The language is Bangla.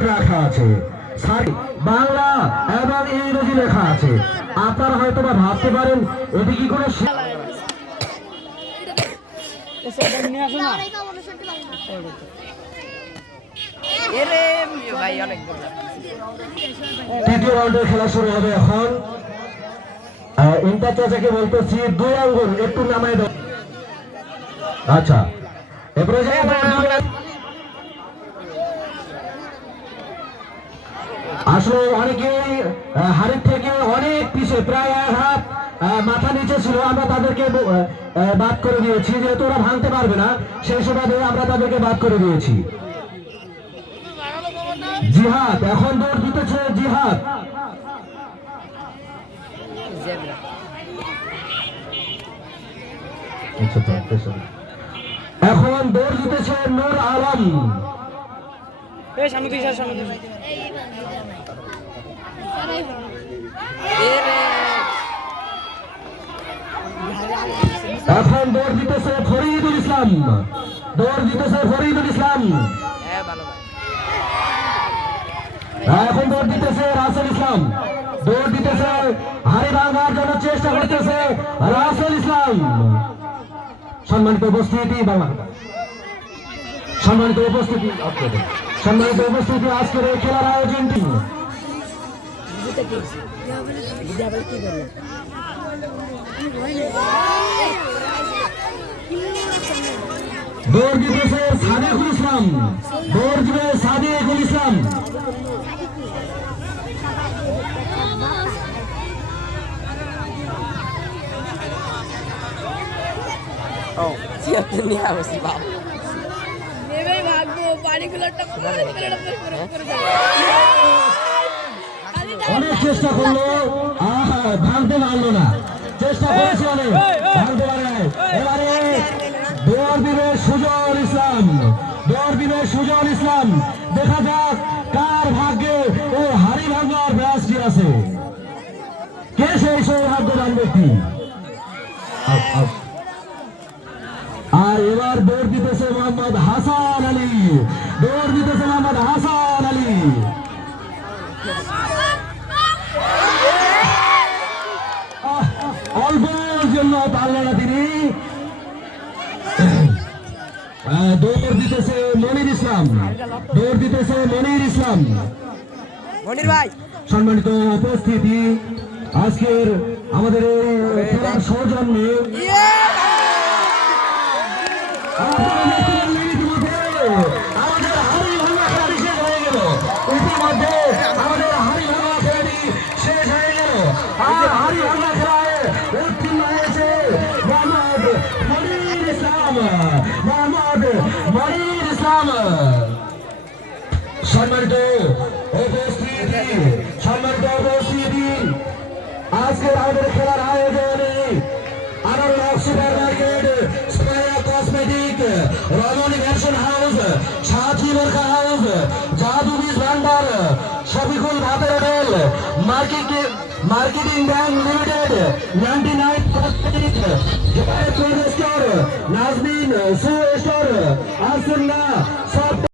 বোর্ড রাখা আছে, বাংলা এবং ইংরেজি লেখা আছে। আপনারা হয়তো বা ভাবতে পারেন এটি কি কোনো তৃতীয় রাউন্ডের খেলা শুরু হবে এখন। ইন্টার চাচাকে বলতেছি 2 আঙ্গুল একটু নামাই দাও। আচ্ছা, এরপরে আসলে অনেকেই হাড়ির থেকে অনেক পিছে, প্রায় 1 হাত মাথা নিচে ছিল। আমরা তাদেরকে বাদ করে দিয়েছি, যেহেতু ওরা ভাঙতে পারবে না সেই সুবাদে আমরা তাদেরকে বাদ করে দিয়েছি। জিহাদ এখন দৌড় দিতেছে, জিহাদ এখন দৌড় দিতেছে নূর আলম। এখন দৌড় দিতেছে ফরিদুল ইসলাম, দৌড় দিতেছে ফরিদুল ইসলাম। এখন দৌড় দিতেছে রাসেল ইসলাম, দৌড় দিতেছে হাড়ি ভাঙার জন্য চেষ্টা করতেছে রাসেল ইসলাম। সম্মানিত উপস্থিতি, সম্মানিত উপস্থিতি, সম্মানিত উপস্থিতি, আজকের এই খেলার আয়োজনটি দৌড় দিতেছে সাদেকুল ইসলাম, দৌড় দিবে সাদেকুল ইসলাম। অনেক চেষ্টা করলো, ভাঙতে পারলো না, চেষ্টা করেছে অনেক, ভাঙতে পারে নাই। এবারে দৌড় দিবে সুজন ইসলাম, দৌড় দিবে সুজন ইসলাম। দেখা যাক কার ভাগ্যে ও হাড়ি ভাঙার ব্যাসটি আছে, কে সেই সৌভাগ্যবান ব্যক্তি। আর এবার দৌড় দিতেছে মোহাম্মদ হাসান আলী, দৌড় দিতেছে মোহাম্মদ হাসান আলী। অল্পের জন্য পারলেন না তিনি। দৌড় দিতেছে মনির ইসলাম, দৌড় দিতেছে মনির ইসলাম। মনির ভাই, সম্মানিত উপস্থিতি, আজকের আমাদের এই খেলার সৌজন্যে আমাদের হাড়ি ভাঙা খেলাটি শেষ হয়ে গেল। ইতিমধ্যে আমাদের হাড়ি ভাঙা খেলাটি শেষ হয়ে গেল। আর হাড়ি ভাঙা খেলায় উত্তীর্ণ হয়েছে মোহাম্মদ মনির ইসলাম, মোহাম্মদ মনির ইসলাম। সম্মানিত উপস্থিতি, সম্মানিত উপস্থিতি, আজকের আমাদের খেলার আয়োজনে আনারুল সুপার মার্কেট, স্পাইরা cosmetic, Ramani fashion house, Sathi বোরখা হাউস, জাদু বীজ ভান্ডার, শফিকুল ভাতের hotel, marketing bank limited, 99 cosmetic, Joy store, Nazmin shoe store, As-Sunnah